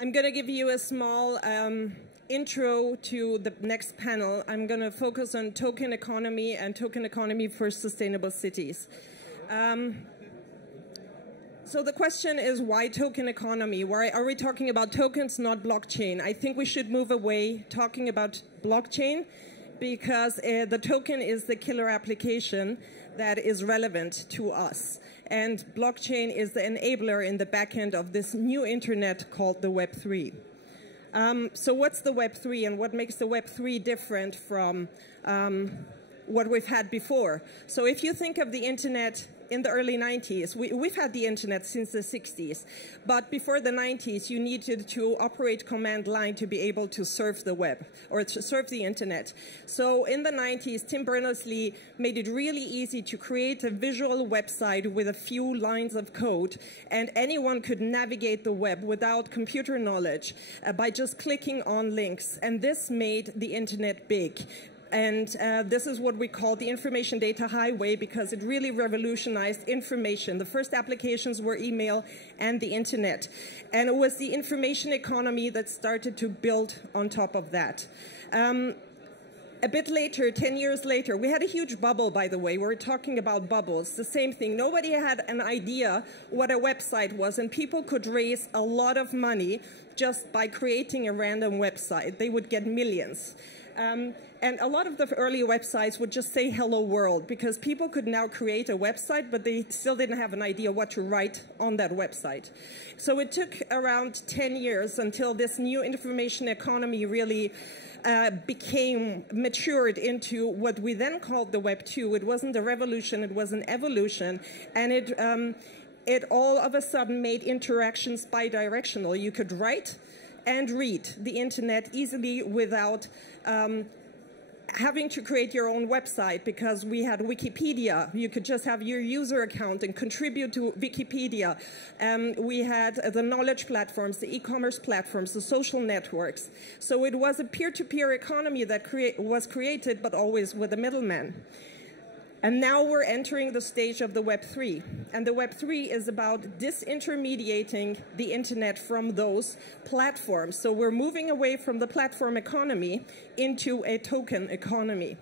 I'm going to give you a small intro to the next panel. I'm going to focus on token economy and token economy for sustainable cities. So the question is, why token economy? Why are we talking about tokens, not blockchain? I think we should move away talking about blockchain because the token is the killer application that is relevant to us. And blockchain is the enabler in the back end of this new internet called the Web3. So what's the Web3 and what makes the Web3 different from what we've had before? So if you think of the internet in the early 90s, we've had the internet since the 60s, but before the 90s you needed to operate command line to be able to surf the web or to surf the internet. So in the 90s, Tim Berners-Lee made it really easy to create a visual website with a few lines of code, and anyone could navigate the web without computer knowledge by just clicking on links, and this made the internet big. And this is what we call the information data highway because it really revolutionized information. The first applications were email and the internet. And it was the information economy that started to build on top of that. A bit later, 10 years later, we had a huge bubble, by the way. We're talking about bubbles. The same thing. Nobody had an idea what a website was, and people could raise a lot of money just by creating a random website. They would get millions. And a lot of the early websites would just say hello world because people could now create a website, but they still didn't have an idea what to write on that website. So it took around 10 years until this new information economy really matured into what we then called the Web 2. It wasn't a revolution, it was an evolution, and it all of a sudden made interactions bidirectional. You could write and read the internet easily without having to create your own website, because we had Wikipedia. You could just have your user account and contribute to Wikipedia. We had the knowledge platforms, the e-commerce platforms, the social networks. So it was a peer-to-peer economy that was created, but always with a middleman. And now we're entering the stage of the Web3. And the Web3 is about disintermediating the internet from those platforms. So we're moving away from the platform economy into a token economy.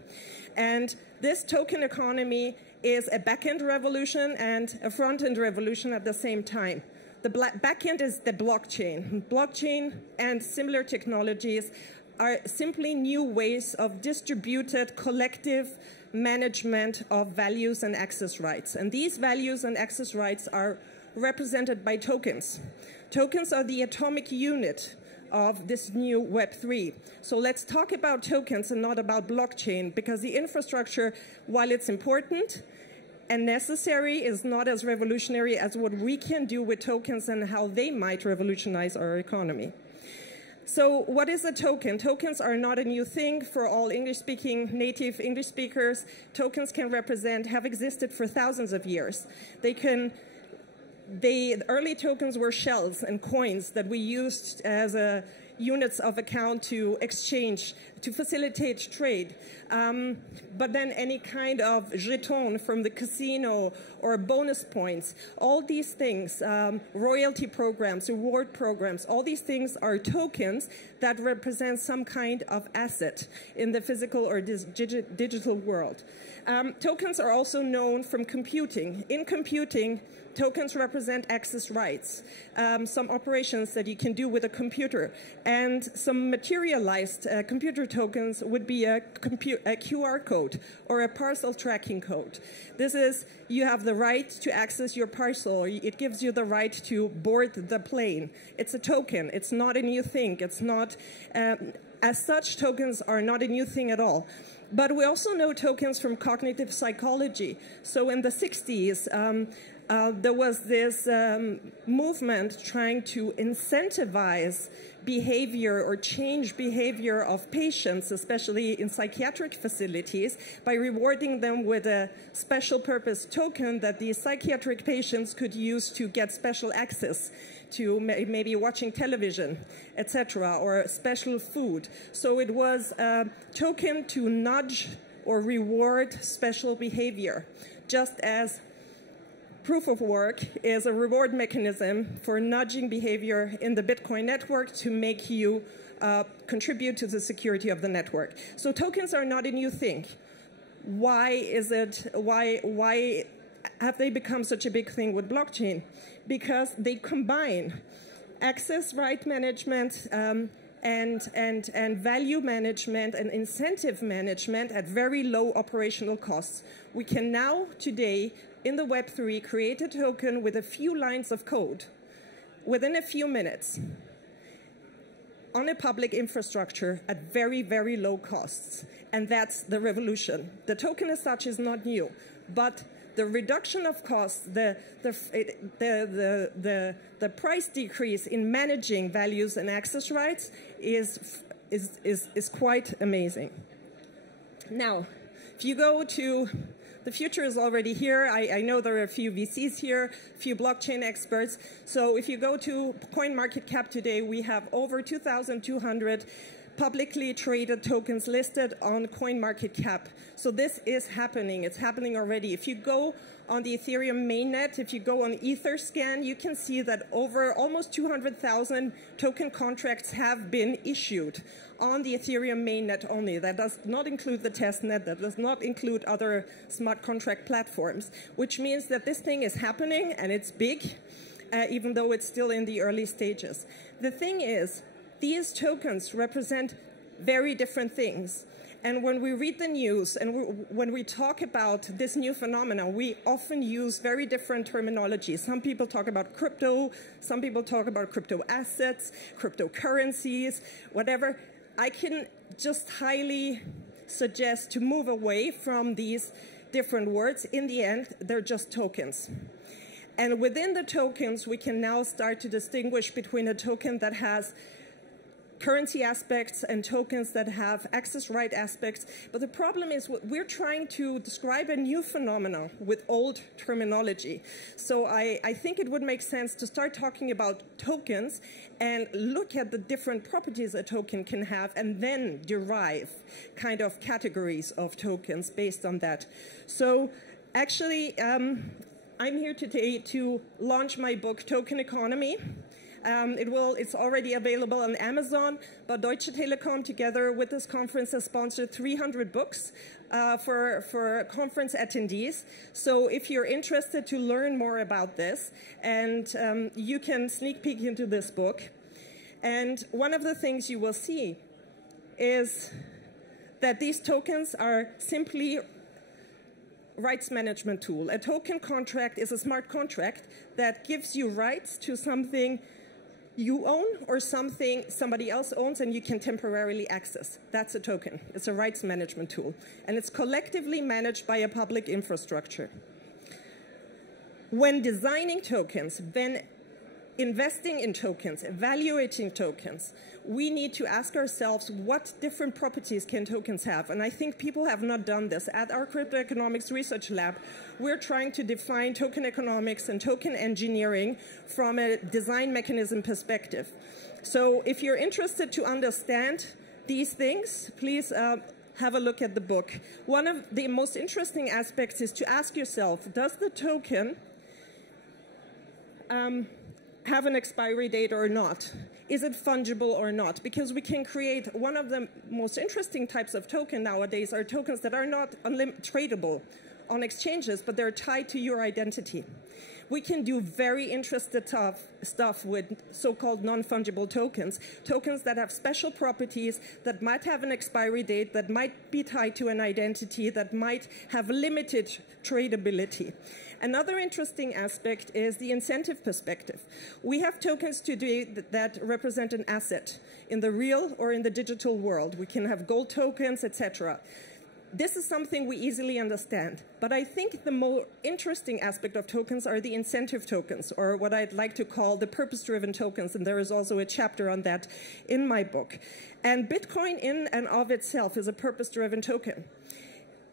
And this token economy is a back-end revolution and a front-end revolution at the same time. The back-end is the blockchain. Blockchain and similar technologies are simply new ways of distributed collective management of values and access rights. And these values and access rights are represented by tokens. Tokens are the atomic unit of this new Web3. So let's talk about tokens and not about blockchain, because the infrastructure, while it's important and necessary, is not as revolutionary as what we can do with tokens and how they might revolutionize our economy. So what is a token? Tokens are not a new thing for all English-speaking, native English speakers. Tokens can have existed for thousands of years. The early tokens were shells and coins that we used as units of account to exchange, to facilitate trade. But then any kind of jeton from the casino or bonus points, all these things, royalty programs, reward programs, all these things are tokens that represent some kind of asset in the physical or digital world. Tokens are also known from computing. In computing, tokens represent access rights, some operations that you can do with a computer, and some materialized computer tokens would be a QR code or a parcel tracking code. This is, you have the right to access your parcel. It gives you the right to board the plane. It's a token. It's not a new thing. It's not, as such, tokens are not a new thing at all. But we also know tokens from cognitive psychology. So in the 60s, there was this movement trying to incentivize behavior or change behavior of patients, especially in psychiatric facilities, by rewarding them with a special purpose token that these psychiatric patients could use to get special access to maybe watching television, etc., or special food. So it was a token to nudge or reward special behavior, just as Proof of work is a reward mechanism for nudging behavior in the Bitcoin network to make you contribute to the security of the network. So tokens are not a new thing. Why have they become such a big thing with blockchain? Because they combine access right management and value management and incentive management at very low operational costs. We can now, today, in the Web3, create a token with a few lines of code within a few minutes on a public infrastructure at very, very low costs. And that's the revolution. The token as such is not new, but the reduction of costs, the price decrease in managing values and access rights is quite amazing. Now, if you go to, the future is already here. I know there are a few VCs here, a few blockchain experts. So if you go to CoinMarketCap today, we have over 2,200 publicly traded tokens listed on CoinMarketCap. So this is happening. It's happening already. If you go on the Ethereum mainnet, if you go on Etherscan, you can see that over almost 200,000 token contracts have been issued on the Ethereum mainnet only. That does not include the testnet. That does not include other smart contract platforms, which means that this thing is happening and it's big, even though it's still in the early stages. The thing is, these tokens represent very different things. And when we read the news and when we talk about this new phenomenon, we often use very different terminology. Some people talk about crypto, some people talk about crypto assets, cryptocurrencies, whatever. I can just highly suggest to move away from these different words. In the end, they're just tokens. And within the tokens, we can now start to distinguish between a token that has currency aspects and tokens that have access right aspects. But the problem is we're trying to describe a new phenomenon with old terminology. So I think it would make sense to start talking about tokens and look at the different properties a token can have and then derive kind of categories of tokens based on that. So actually, I'm here today to launch my book, Token Economy. It's already available on Amazon, but Deutsche Telekom, together with this conference, has sponsored 300 books for conference attendees. So if you're interested to learn more about this, and you can sneak peek into this book. And one of the things you will see is that these tokens are simply rights management tool. A token contract is a smart contract that gives you rights to something you own or something somebody else owns and you can temporarily access. That's a token. It's a rights management tool. And it's collectively managed by a public infrastructure. When designing tokens, then investing in tokens, evaluating tokens, we need to ask ourselves what different properties can tokens have. And I think people have not done this. At our crypto economics research lab, we're trying to define token economics and token engineering from a design mechanism perspective. So if you're interested to understand these things, please have a look at the book. One of the most interesting aspects is to ask yourself, does the token have an expiry date or not? Is it fungible or not? Because we can create, one of the most interesting types of token nowadays are tokens that are not tradable on exchanges, but they're tied to your identity. We can do very interesting stuff with so-called non-fungible tokens, tokens that have special properties, that might have an expiry date, that might be tied to an identity, that might have limited tradability. Another interesting aspect is the incentive perspective. We have tokens today that represent an asset in the real or in the digital world. We can have gold tokens, etc. This is something we easily understand, but I think the more interesting aspect of tokens are the incentive tokens, or what I'd like to call the purpose-driven tokens, and there is also a chapter on that in my book. And Bitcoin in and of itself is a purpose-driven token.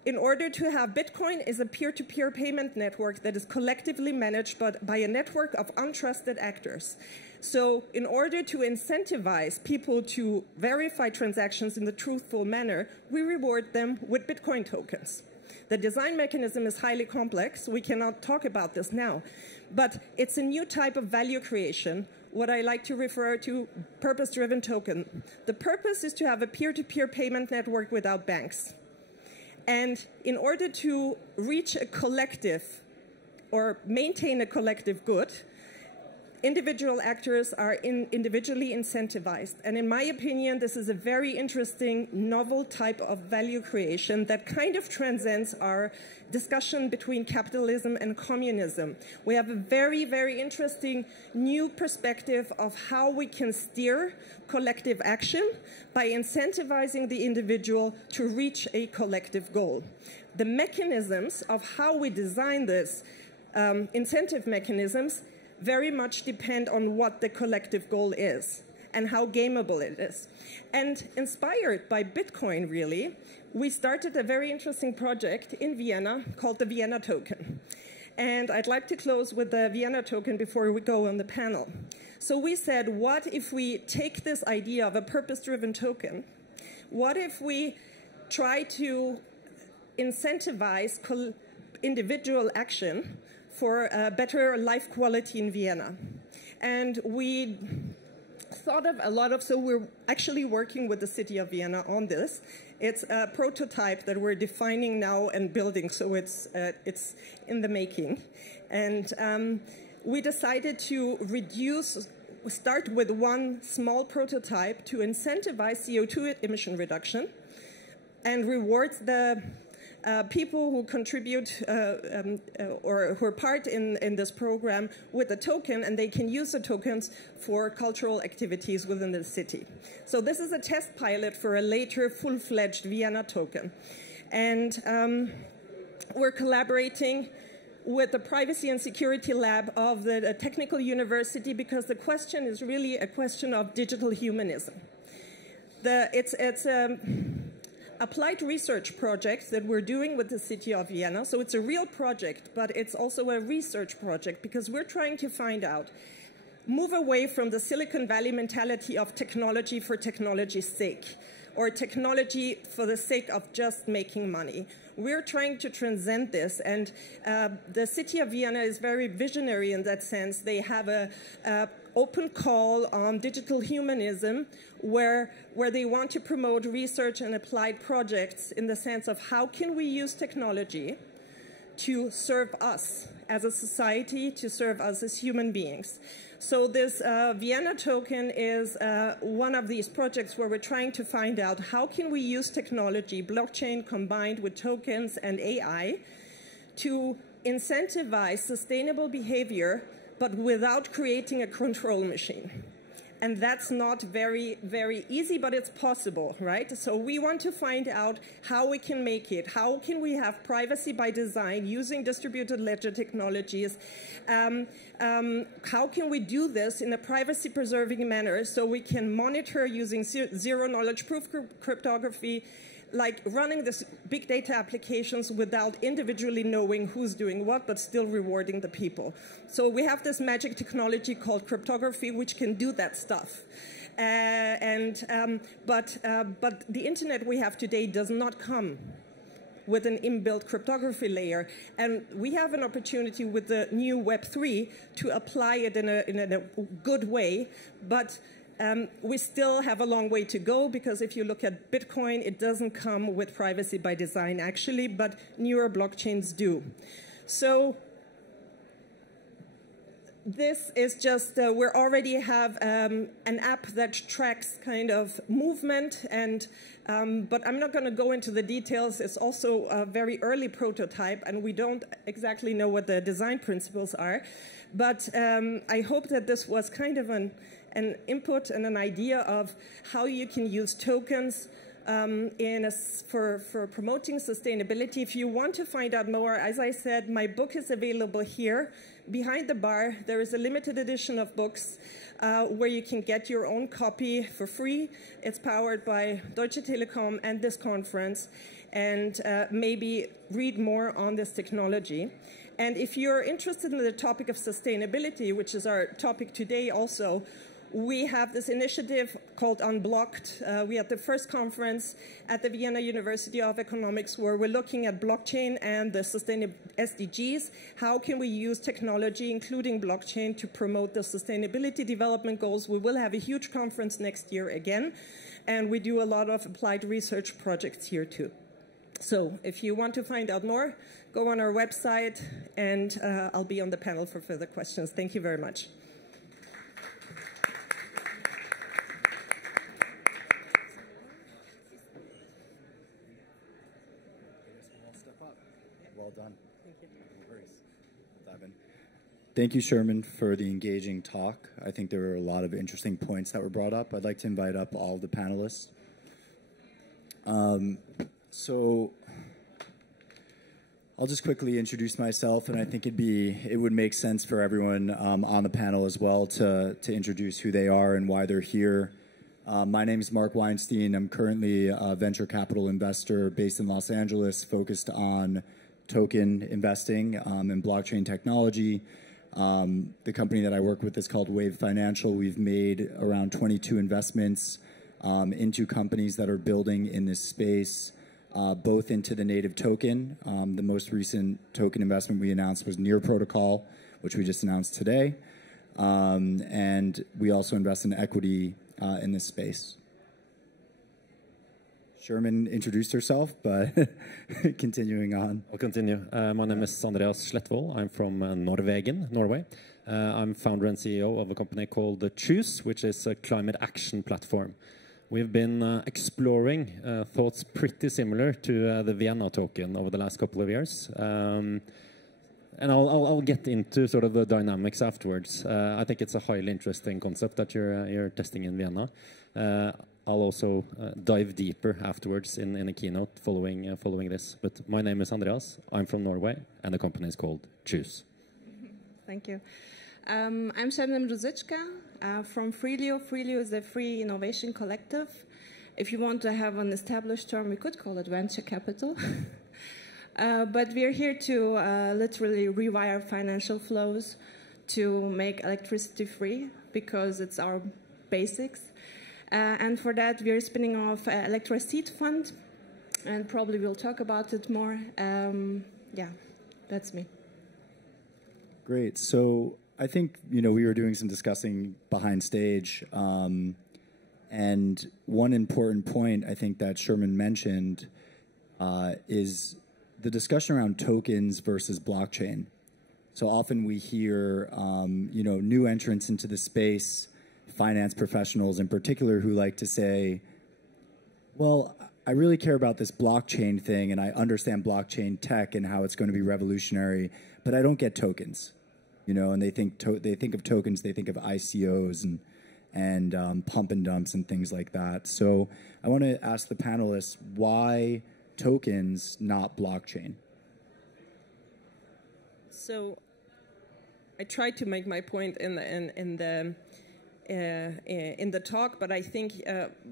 In order to have Bitcoin is a peer-to-peer payment network that is collectively managed by a network of untrusted actors. So in order to incentivize people to verify transactions in the truthful manner, we reward them with Bitcoin tokens. The design mechanism is highly complex. We cannot talk about this now. But it's a new type of value creation, what I like to refer to purpose-driven token. The purpose is to have a peer-to-peer payment network without banks. And in order to reach a collective or maintain a collective good, individual actors are individually incentivized. And in my opinion, this is a very interesting, novel type of value creation that kind of transcends our discussion between capitalism and communism. We have a very, very interesting new perspective of how we can steer collective action by incentivizing the individual to reach a collective goal. The mechanisms of how we design this incentive mechanisms very much depend on what the collective goal is and how gameable it is. And inspired by Bitcoin, really, we started a very interesting project in Vienna called the Vienna Token. And I'd like to close with the Vienna Token before we go on the panel. So we said, what if we take this idea of a purpose-driven token? What if we try to incentivize individual action for better life quality in Vienna? And we thought of a lot of, so we're actually working with the city of Vienna on this. It's a prototype that we're defining now and building, so it's in the making. And we decided to start with one small prototype to incentivize CO2 emission reduction and reward the people who contribute or who are part in this program with a token, and they can use the tokens for cultural activities within the city. So this is a test pilot for a later full-fledged Vienna token. And we're collaborating with the Privacy and Security Lab of the Technical University, because the question is really a question of digital humanism. It's applied research project that we're doing with the city of Vienna. So it's a real project, but it's also a research project, because we're trying to find out, move away from the Silicon Valley mentality of technology for technology's sake, or technology for the sake of just making money. We're trying to transcend this, and the city of Vienna is very visionary in that sense. They have a open call on digital humanism, where they want to promote research and applied projects in the sense of how can we use technology to serve us as a society, to serve us as human beings. So this Vienna token is one of these projects where we're trying to find out how can we use technology, blockchain combined with tokens and AI, to incentivize sustainable behavior, but without creating a control machine. And that's not very, very easy, but it's possible, right? So we want to find out how we can make it. How can we have privacy by design using distributed ledger technologies? How can we do this in a privacy-preserving manner so we can monitor using zero-knowledge proof cryptography, like running this big data applications without individually knowing who's doing what, but still rewarding the people. So we have this magic technology called cryptography, which can do that stuff. But the internet we have today does not come with an inbuilt cryptography layer. And we have an opportunity with the new Web3 to apply it in a good way, but we still have a long way to go, because if you look at Bitcoin, it doesn't come with privacy by design, actually, but newer blockchains do. So this is just, we already have an app that tracks kind of movement, and but I'm not going to go into the details. It's also a very early prototype, and we don't exactly know what the design principles are. But I hope that this was kind of an input and an idea of how you can use tokens for promoting sustainability. If you want to find out more, as I said, my book is available here. Behind the bar, there is a limited edition of books where you can get your own copy for free. It's powered by Deutsche Telekom and this conference, and maybe read more on this technology. And if you're interested in the topic of sustainability, which is our topic today also, we have this initiative called Unblocked. We had the first conference at the Vienna University of Economics where we're looking at blockchain and the sustainable SDGs. How can we use technology, including blockchain, to promote the sustainability development goals? We will have a huge conference next year again, and we do a lot of applied research projects here too. So if you want to find out more, go on our website, and I'll be on the panel for further questions. Thank you very much. Well done. Thank you. No worries. We'll dive in. Thank you, Shermin, for the engaging talk. I think there were a lot of interesting points that were brought up. I'd like to invite up all of the panelists. So I'll just quickly introduce myself, and I think it would make sense for everyone on the panel as well to introduce who they are and why they're here. My name is Marc Weinstein. I'm currently a venture capital investor based in Los Angeles, focused on token investing and blockchain technology. The company that I work with is called Wave Financial. We've made around 22 investments into companies that are building in this space, both into the native token. The most recent token investment we announced was Near Protocol, which we just announced today. And we also invest in equity in this space. Shermin introduced herself, but continuing on. I'll continue. My name is Andreas Slettvoll. I'm from Norway. I'm founder and CEO of a company called Chooose, which is a climate action platform. We've been exploring thoughts pretty similar to the Vienna Token over the last couple of years. And I'll get into sort of the dynamics afterwards. I think it's a highly interesting concept that you're testing in Vienna. I'll also dive deeper afterwards in a keynote following this. But my name is Andreas. I'm from Norway, and the company is called Chooose. Thank you. I'm Sebnem Rusitschka from Freelio. Freelio is a free innovation collective. If you want to have an established term, we could call it venture capital. But we're here to literally rewire financial flows to make electricity free, because it's our basics. And for that, we're spinning off Electricity Fund, and probably we'll talk about it more. Yeah, that's me. Great. So I think, we were doing some discussing behind stage. And one important point I think that Shermin mentioned is the discussion around tokens versus blockchain. So often we hear, new entrants into the space, finance professionals in particular, who like to say, well, I really care about this blockchain thing, and I understand blockchain tech and how it's going to be revolutionary, but I don't get tokens. And they think of tokens, they think of ICOs and pump and dumps and things like that. So I want to ask the panelists, why tokens, not blockchain? So I tried to make my point in the talk, but I think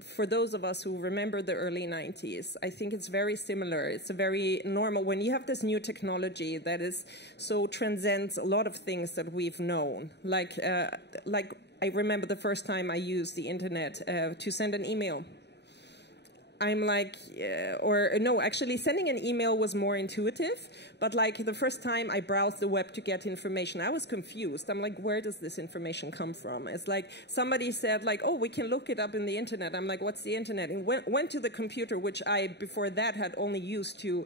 for those of us who remember the early 90s, I think it's very similar. It's a very normal, when you have this new technology that is so transcends a lot of things that we've known. Like I remember the first time I used the internet to send an email. I'm like, actually sending an email was more intuitive, but like the first time I browsed the web to get information, I was confused. I'm like, where does this information come from? It's like somebody said like, oh, we can look it up in the internet. I'm like, what's the internet? And went to the computer, which I before that had only used to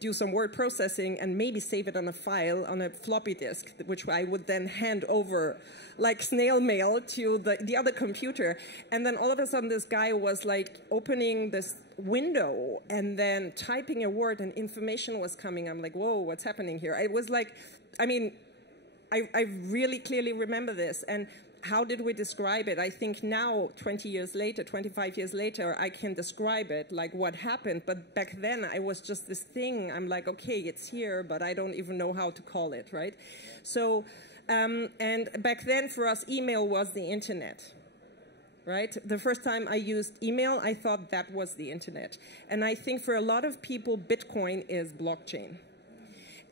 do some word processing and maybe save it on a file on a floppy disk, which I would then hand over like snail mail to the other computer. And then all of a sudden this guy was like opening this window and then typing a word and information was coming. I'm like, whoa, what's happening here? I was like, I mean, I really clearly remember this. And how did we describe it? I think now, 20 years later, 25 years later, I can describe it, like what happened. But back then, I was just this thing. I'm like, okay, it's here, but I don't even know how to call it, right? So, and back then, for us, email was the internet, right? The first time I used email, I thought that was the internet. And I think for a lot of people, Bitcoin is blockchain.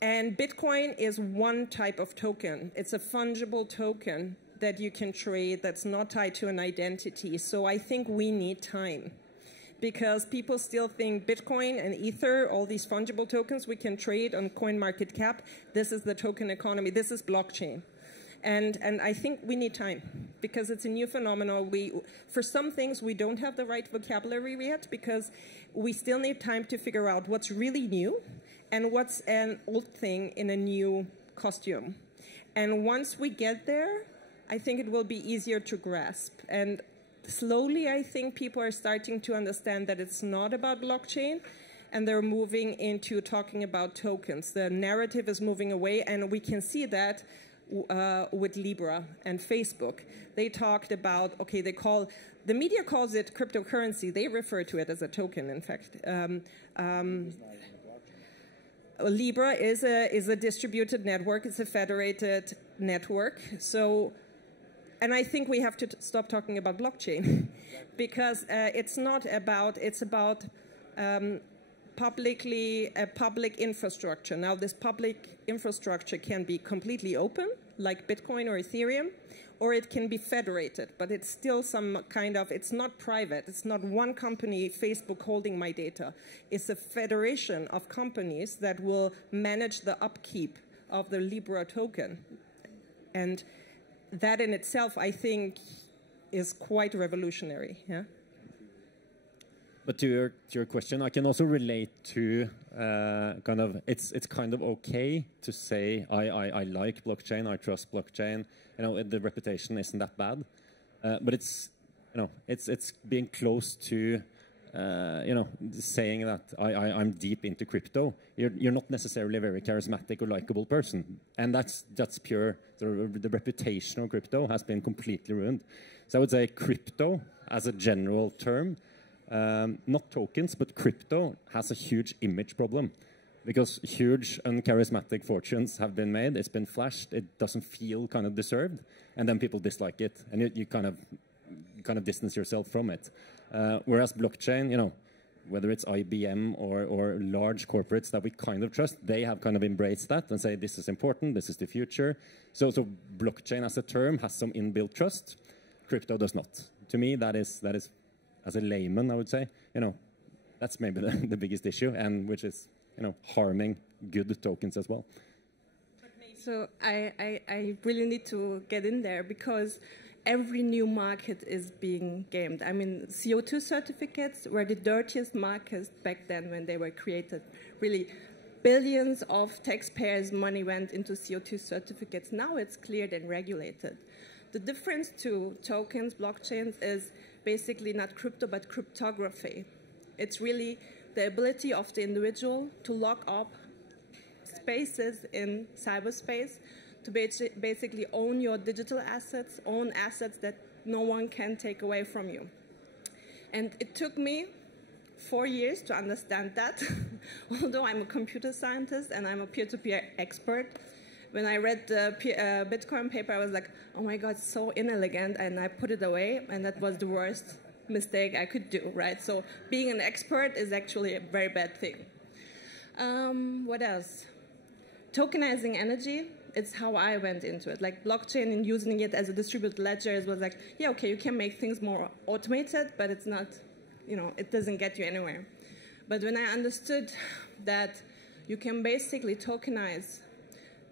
And Bitcoin is one type of token. It's a fungible token that you can trade that's not tied to an identity. So I think we need time, because people still think Bitcoin and Ether, all these fungible tokens we can trade on CoinMarketCap, this is the token economy, this is blockchain. And I think we need time, because it's a new phenomenon. For some things, we don't have the right vocabulary yet, because we still need time to figure out what's really new and what's an old thing in a new costume. And once we get there, I think it will be easier to grasp. And slowly, I think people are starting to understand that it's not about blockchain, and they're moving into talking about tokens. The narrative is moving away, and we can see that with Libra and Facebook. They talked about, okay, the media calls it cryptocurrency. They refer to it as a token, in fact. Libra is a distributed network. It's a federated network. So, and I think we have to stop talking about blockchain because it's not about, it's about public infrastructure. Now, this public infrastructure can be completely open, like Bitcoin or Ethereum, or it can be federated, but it's still some kind of, it's not private. It's not one company, Facebook, holding my data. It's a federation of companies that will manage the upkeep of the Libra token. And that in itself, I think, is quite revolutionary. Yeah? But to your question, I can also relate to kind of it's kind of okay to say I like blockchain, I trust blockchain. You know, the reputation isn't that bad, but it's it's being close to saying that I'm deep into crypto. You're not necessarily a very charismatic or likable person, and that's pure. The reputation of crypto has been completely ruined. So I would say crypto as a general term. Not tokens, but crypto has a huge image problem because huge uncharismatic fortunes have been made. It's been flashed. It doesn't feel kind of deserved, and then people dislike it, and you kind of distance yourself from it. Whereas blockchain, whether it's IBM or large corporates that we kind of trust, they have kind of embraced that and say this is important, this is the future. So blockchain as a term has some inbuilt trust. Crypto does not. To me, that is. As a layman, I would say, that's maybe the biggest issue, and which is, harming good tokens as well. So I really need to get in there because every new market is being gamed. I mean, CO2 certificates were the dirtiest markets back then when they were created. Really, billions of taxpayers' money went into CO2 certificates. Now it's cleared and regulated. The difference to tokens, blockchains, is basically not crypto, but cryptography. It's really the ability of the individual to lock up spaces in cyberspace, to basically own your digital assets, own assets that no one can take away from you. And it took me 4 years to understand that, although I'm a computer scientist and I'm a peer-to-peer expert. When I read the Bitcoin paper, I was like, oh my God, so inelegant, and I put it away, and that was the worst mistake I could do, right? So being an expert is actually a very bad thing. What else? Tokenizing energy, it's how I went into it. Like blockchain and using it as a distributed ledger, it was like, yeah, okay, you can make things more automated, but it's not, it doesn't get you anywhere. But when I understood that you can basically tokenize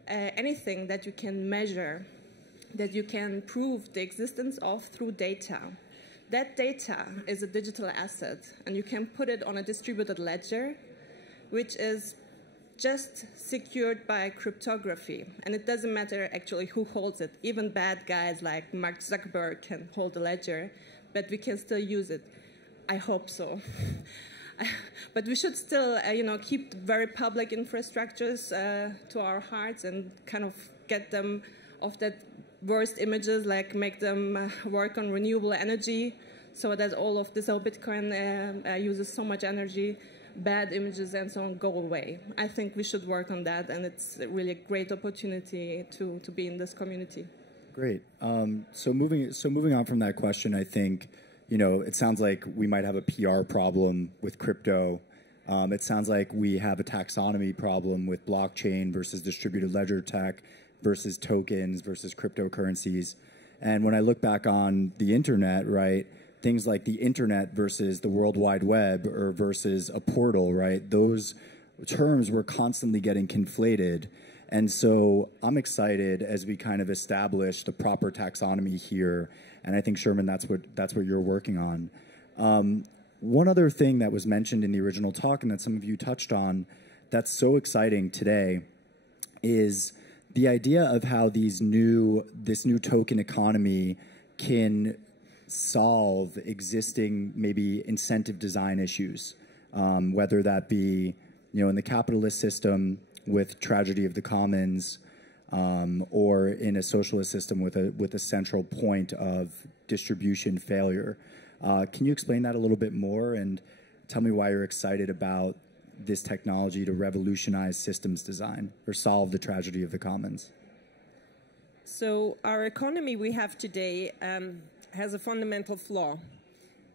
anything that you can measure, that you can prove the existence of through data. That data is a digital asset, and you can put it on a distributed ledger, which is just secured by cryptography. And it doesn't matter actually who holds it. Even bad guys like Marc Zuckerberg can hold the ledger, but we can still use it. I hope so. But we should still, keep very public infrastructures to our hearts and kind of get them off that worst images, like make them work on renewable energy, so that all of this, Bitcoin uses so much energy, bad images and so on go away. I think we should work on that, and it's really a great opportunity to be in this community. Great. So moving on from that question, I think, it sounds like we might have a PR problem with crypto. It sounds like we have a taxonomy problem with blockchain versus distributed ledger tech versus tokens versus cryptocurrencies. And when I look back on the internet, right, things like the internet versus the World Wide Web or versus a portal, right, those terms were constantly getting conflated. And so I'm excited as we kind of establish the proper taxonomy here. And I think, Shermin, that's what you're working on. One other thing that was mentioned in the original talk and that some of you touched on that's so exciting today is the idea of how this new token economy can solve existing maybe incentive design issues, whether that be in the capitalist system with tragedy of the commons, or in a socialist system with a central point of distribution failure. Can you explain that a little bit more and tell me why you're excited about this technology to revolutionize systems design or solve the tragedy of the commons? So our economy we have today has a fundamental flaw.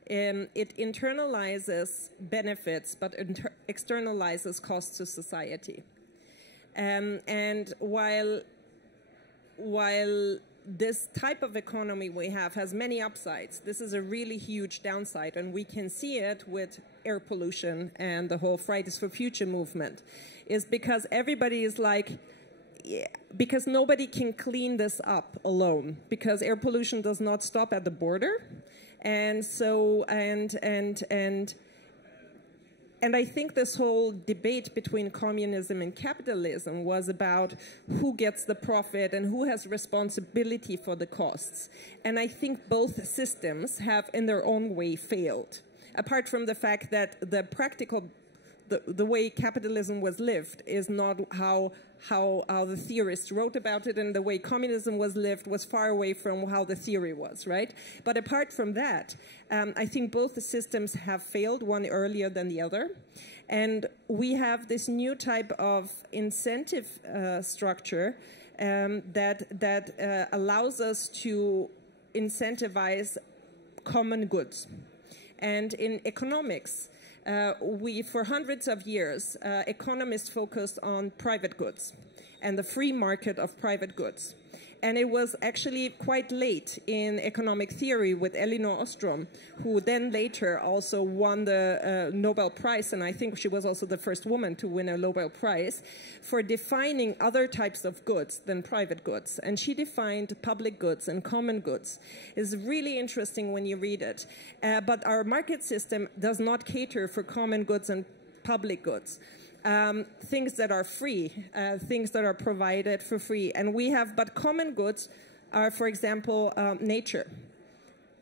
It internalizes benefits, but externalizes costs to society. And while this type of economy we have has many upsides, this is a really huge downside, and we can see it with air pollution and the whole Fridays for Future movement, is because everybody is like, yeah, because nobody can clean this up alone, because air pollution does not stop at the border. And so, and I think this whole debate between communism and capitalism was about who gets the profit and who has responsibility for the costs. And I think both systems have in their own way failed. Apart from the fact that the way capitalism was lived is not how the theorists wrote about it, and the way communism was lived was far away from how the theory was, right? But apart from that, I think both the systems have failed, one earlier than the other. And we have this new type of incentive structure that allows us to incentivize common goods. And in economics, for hundreds of years, economists focused on private goods and the free market of private goods. And it was actually quite late in economic theory with Elinor Ostrom, who then later also won the Nobel Prize, and I think she was also the first woman to win a Nobel Prize, for defining other types of goods than private goods. And she defined public goods and common goods. It's really interesting when you read it. But our market system does not cater for common goods and public goods. Things that are free, things that are provided for free. And we have, but common goods are, for example, nature.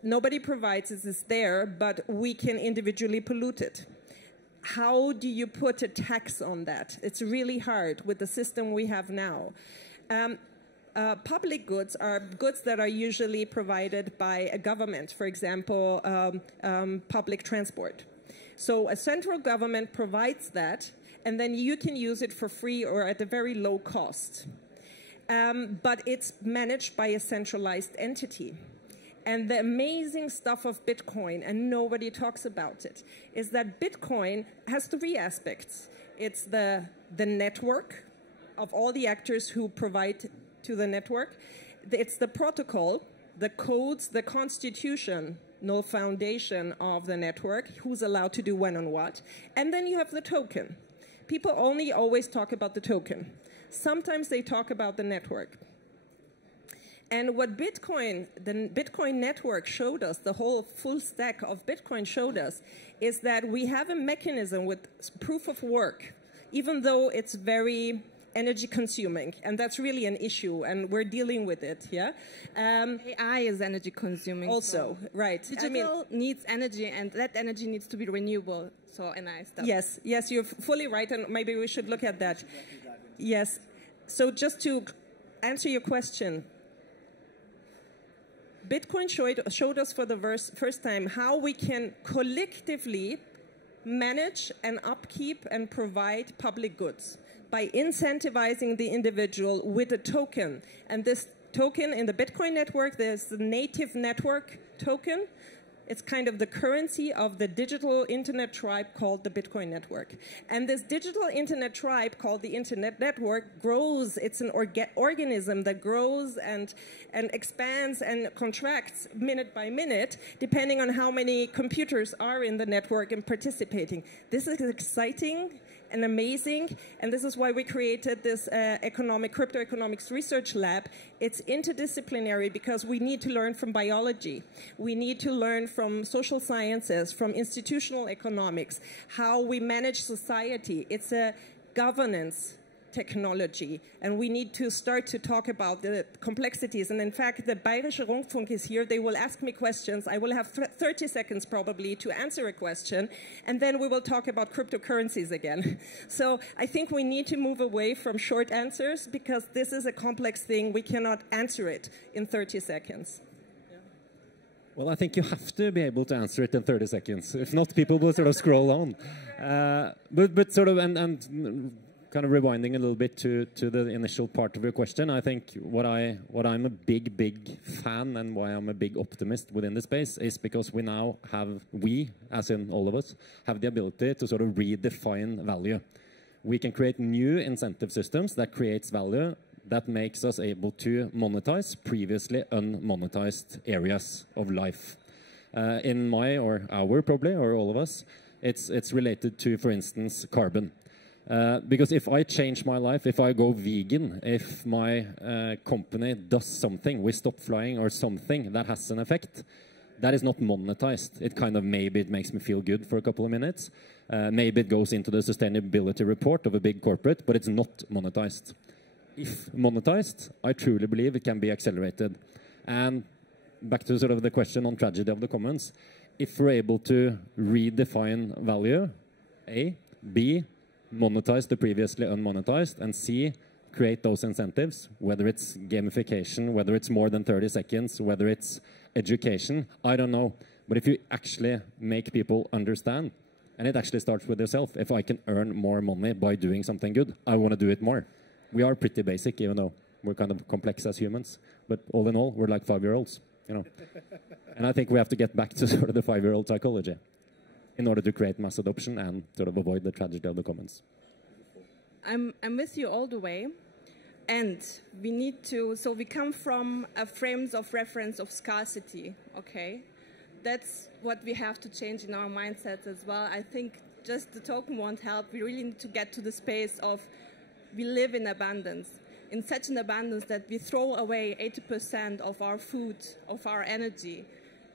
Nobody provides it, it's there, but we can individually pollute it. How do you put a tax on that? It's really hard with the system we have now. Public goods are goods that are usually provided by a government, for example, public transport. So a central government provides that, and then you can use it for free or at a very low cost. But it's managed by a centralized entity. And the amazing stuff of Bitcoin, and nobody talks about it, is that Bitcoin has three aspects. It's the network of all the actors who provide to the network. It's the protocol, the codes, the constitution, no foundation of the network, who's allowed to do when and what. And then you have the token. People only always talk about the token. Sometimes they talk about the network. And what the Bitcoin network showed us, the whole full stack of Bitcoin showed us, is that we have a mechanism with proof of work, even though it's very energy consuming, and that's really an issue, and we're dealing with it, yeah? AI is energy consuming. Also, so right. Digital needs energy, and that energy needs to be renewable, so AI stuff. Yes, yes, you're fully right, and maybe we should look at that. Yes, so just to answer your question, Bitcoin showed us for the first time how we can collectively manage and upkeep and provide public goods by incentivizing the individual with a token. And this token in the Bitcoin network, there's the native network token, It's kind of the currency of the digital internet tribe called the Bitcoin network. And this digital internet tribe called the internet network grows. It's an organism that grows and expands and contracts minute by minute, depending on how many computers are in the network and participating. This is exciting and amazing, and this is why we created this crypto economics research lab. It's interdisciplinary because we need to learn from biology. We need to learn from social sciences, from institutional economics, how we manage society. It's a governance technology, and we need to start to talk about the complexities. And in fact, the Bayerische Rundfunk is here. They will ask me questions. I will have 30 seconds probably to answer a question, and then we will talk about cryptocurrencies again. So I think we need to move away from short answers because this is a complex thing. We cannot answer it in 30 seconds. Well, I think you have to be able to answer it in 30 seconds. If not, people will sort of scroll on. But sort of, and kind of rewinding a little bit to the initial part of your question, I think what I'm a big fan and why I'm a big optimist within the space is because we now have, as in all of us, have the ability to sort of redefine value. We can create new incentive systems that creates value that makes us able to monetize previously unmonetized areas of life. In my or our probably, or all of us, it's related to, for instance, carbon. Because if I change my life, if I go vegan, if my company does something, we stop flying or something that has an effect, that is not monetized. It kind of, maybe it makes me feel good for a couple of minutes. Maybe it goes into the sustainability report of a big corporate, but it's not monetized. If monetized, I truly believe it can be accelerated. And back to sort of the question on tragedy of the commons, if we're able to redefine value, A, B, monetize the previously unmonetized, and C, create those incentives, whether it's gamification, whether it's more than 30 seconds, whether it's education, I don't know. But if you actually make people understand, and it actually starts with yourself, if I can earn more money by doing something good, I want to do it more. We are pretty basic, even though we're kind of complex as humans. But all in all, we're like 5-year-olds, you know. And I think we have to get back to sort of the 5-year-old psychology in order to create mass adoption and sort of avoid the tragedy of the commons. I'm with you all the way. And we need to, so we come from a frames of reference of scarcity, okay? That's what we have to change in our mindsets as well. I think just the token won't help. We really need to get to the space of we live in abundance, in such an abundance that we throw away 80% of our food, of our energy.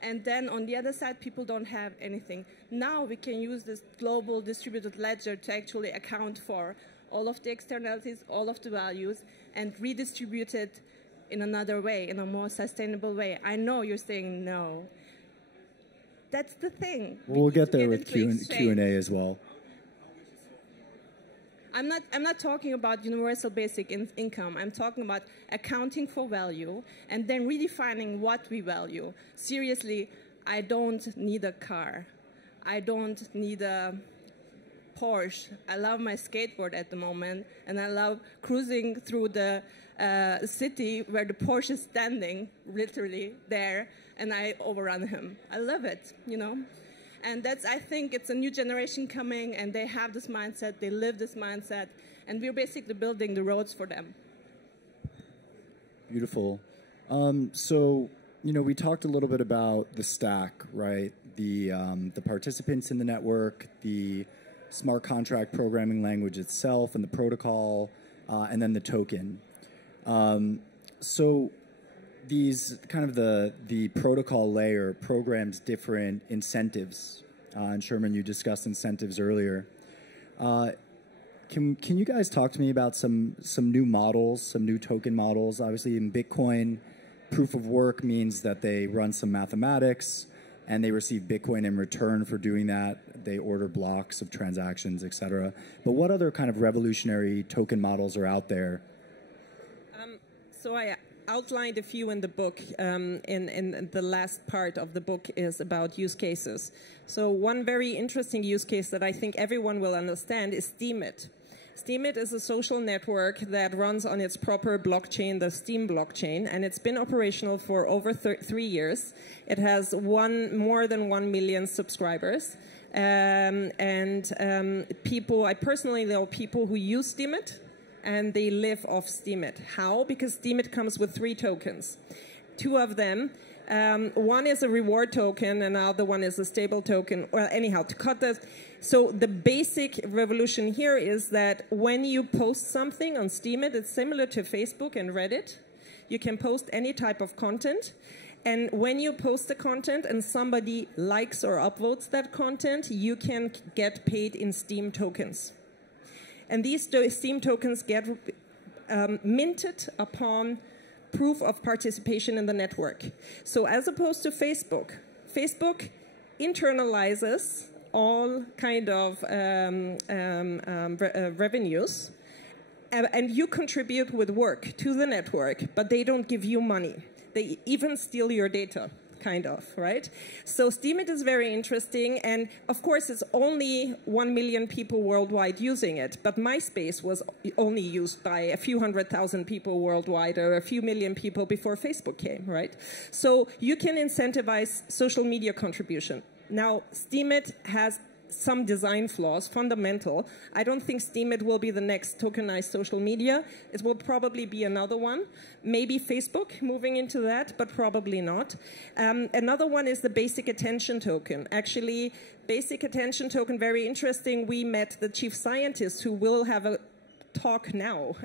And then on the other side, people don't have anything. Now we can use this global distributed ledger to actually account for all of the externalities, all of the values, and redistribute it in another way, in a more sustainable way. I know you're saying no. That's the thing. We'll get there with Q&A as well. I'm not talking about universal basic income. I'm talking about accounting for value and then redefining what we value. Seriously, I don't need a car. I don't need a Porsche. I love my skateboard at the moment, and I love cruising through the city where the Porsche is standing, literally there, and I overrun him. I love it, you know? And that's, I think it's a new generation coming, and they have this mindset, they live this mindset, and we're basically building the roads for them. Beautiful. So, you know, we talked a little bit about the stack, right? The participants in the network, the smart contract programming language itself, and the protocol, and then the token. So these kind of the protocol layer programs different incentives. And Shermin, you discussed incentives earlier. Can you guys talk to me about some new models, some new token models? Obviously in Bitcoin, proof of work means that they run some mathematics and they receive Bitcoin in return for doing that. They order blocks of transactions, et cetera. But what other kind of revolutionary token models are out there? So I outlined a few in the book. In the last part of the book is about use cases. So one very interesting use case that I think everyone will understand is Steemit. Steemit is a social network that runs on its proper blockchain, the Steem blockchain, and it's been operational for over 3 years. It has more than 1 million subscribers. I personally know people who use Steemit, and they live off Steemit. How? Because Steemit comes with 3 tokens. 2 of them, one is a reward token, and the other one is a stable token. Well, anyhow, to cut this, so the basic revolution here is that when you post something on Steemit, it's similar to Facebook and Reddit. You can post any type of content. And when you post the content and somebody likes or upvotes that content, you can get paid in Steem tokens. And these Steem tokens get minted upon proof of participation in the network. So as opposed to Facebook, Facebook internalizes all kind of revenues, and you contribute with work to the network, but they don't give you money. They even steal your data, kind of, right? So Steemit is very interesting, and of course it's only 1 million people worldwide using it, but MySpace was only used by a few 100,000 people worldwide, or a few million people before Facebook came, right? So you can incentivize social media contribution. Now, Steemit has some design flaws, fundamental. I don't think Steemit will be the next tokenized social media. It will probably be another one. Maybe Facebook moving into that, but probably not. Another one is the basic attention token. Actually, basic attention token, very interesting. We met the chief scientist who will have a talk now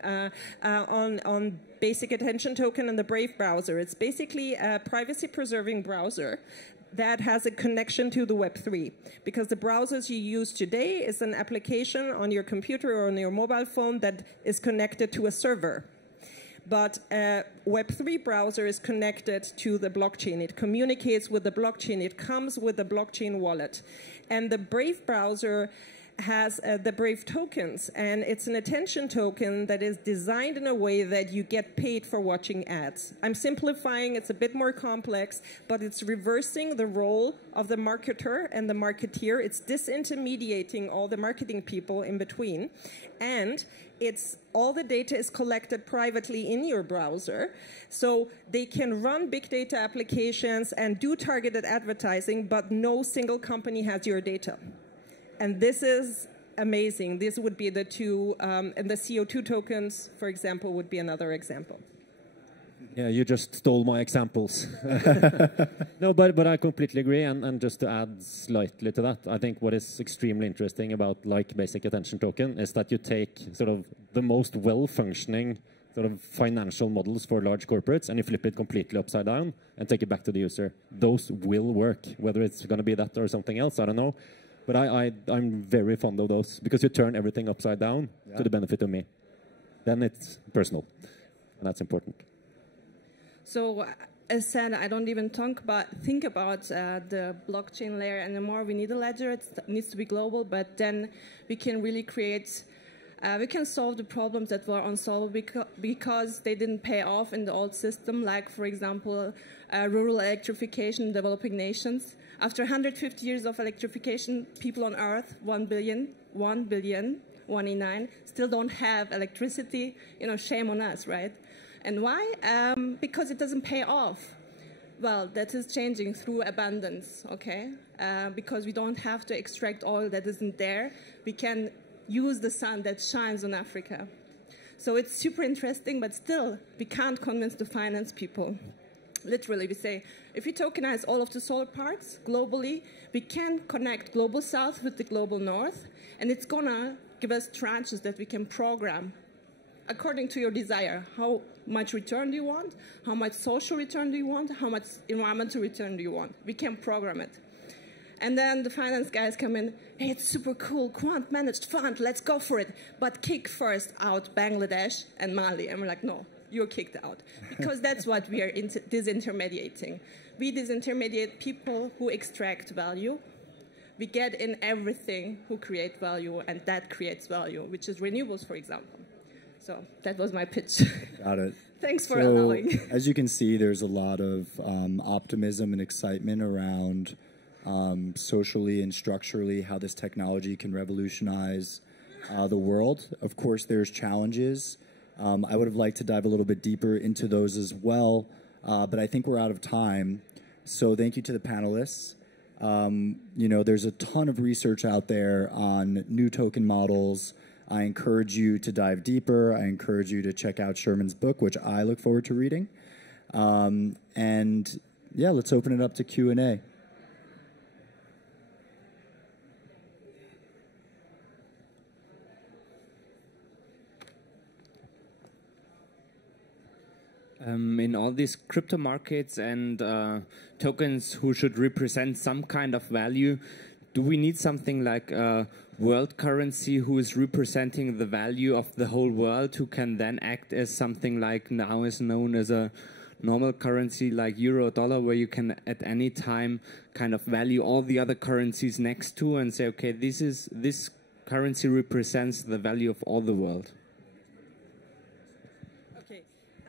on basic attention token and the Brave browser. It's basically a privacy-preserving browser that has a connection to the Web3. Because the browsers you use today is an application on your computer or on your mobile phone that is connected to a server. But a Web3 browser is connected to the blockchain. It communicates with the blockchain. It comes with the blockchain wallet. And the Brave browser has the Brave tokens, and it's an attention token that is designed in a way that you get paid for watching ads. I'm simplifying, it's a bit more complex, but it's reversing the role of the marketer and the marketeer. It's disintermediating all the marketing people in between, and all the data is collected privately in your browser, so they can run big data applications and do targeted advertising, but no single company has your data. And this is amazing. This would be the 2, and the CO2 tokens, for example, would be another example. Yeah, you just stole my examples. No, but I completely agree. And just to add slightly to that, I think what is extremely interesting about like basic attention token is that you take sort of the most well-functioning sort of financial models for large corporates and you flip it completely upside down and take it back to the user. Those will work, whether it's going to be that or something else, I don't know. But I'm very fond of those because you turn everything upside down to the benefit of me. Then it's personal, and that's important. So, as said, I don't even think about the blockchain layer anymore. We need a ledger. It needs to be global, but then we can really create. We can solve the problems that were unsolvable because they didn't pay off in the old system, like, for example, rural electrification in developing nations. After 150 years of electrification, people on Earth, 1 billion, 1 in 9, still don't have electricity. You know, shame on us, right? And why? Because it doesn't pay off. Well, that is changing through abundance, okay? Because we don't have to extract oil that isn't there. We can use the sun that shines on Africa. So it's super interesting, but still, we can't convince the finance people. Literally, we say, if we tokenize all of the solar parks globally, we can connect global south with the global north, and it's gonna give us tranches that we can program according to your desire. How much return do you want? How much social return do you want? How much environmental return do you want? We can program it. And then the finance guys come in, hey, it's super cool, quant managed fund, let's go for it. But kick first out Bangladesh and Mali. And we're like, no, you're kicked out. Because that's what we are disintermediating. We disintermediate people who extract value. We get in everything who create value, and that creates value, which is renewables, for example. So that was my pitch. Got it. Thanks for allowing. As you can see, there's a lot of optimism and excitement around socially and structurally how this technology can revolutionize the world. Of course, there's challenges. I would have liked to dive a little bit deeper into those as well, but I think we're out of time. So thank you to the panelists. You know, there's a ton of research out there on new token models. I encourage you to dive deeper. I encourage you to check out Shermin's book, which I look forward to reading. And yeah, let's open it up to Q&A. In all these crypto markets and tokens who should represent some kind of value, do we need something like a world currency who is representing the value of the whole world, who can then act as something like now is known as a normal currency like euro, dollar, where you can at any time kind of value all the other currencies next to and say, okay, this currency represents the value of all the world?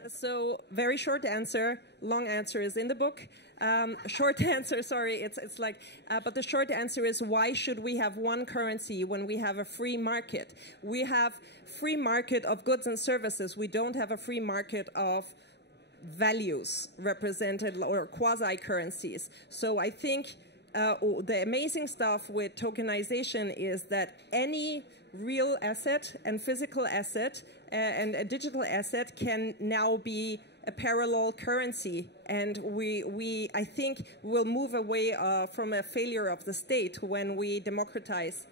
So very short answer, long answer is in the book. Short answer, sorry, it's like, but the short answer is, why should we have one currency when we have a free market? We have free market of goods and services. We don't have a free market of values represented or quasi-currencies. So I think the amazing stuff with tokenization is that any real asset and physical asset and a digital asset can now be a parallel currency, and I think will move away from a failure of the state when we democratize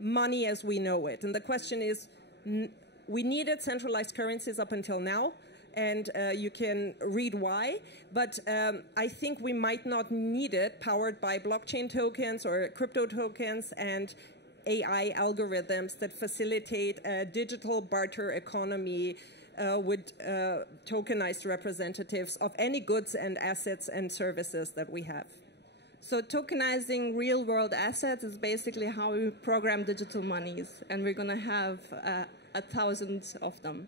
money as we know it. And the question is, we needed centralized currencies up until now, and you can read why, but I think we might not need it powered by blockchain tokens or crypto tokens and AI algorithms that facilitate a digital barter economy with tokenized representatives of any goods and assets and services that we have. So tokenizing real-world assets is basically how we program digital monies, and we're going to have 1,000 of them.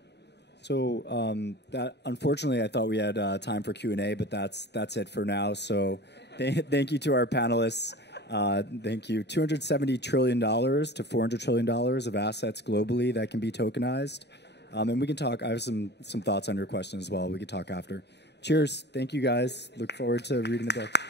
So that, unfortunately, I thought we had time for Q&A, but that's it for now. So thank you to our panelists. Thank you. $270 trillion to $400 trillion of assets globally that can be tokenized. And we can talk. I have some thoughts on your question as well. We could talk after. Cheers. Thank you, guys. Look forward to reading the book.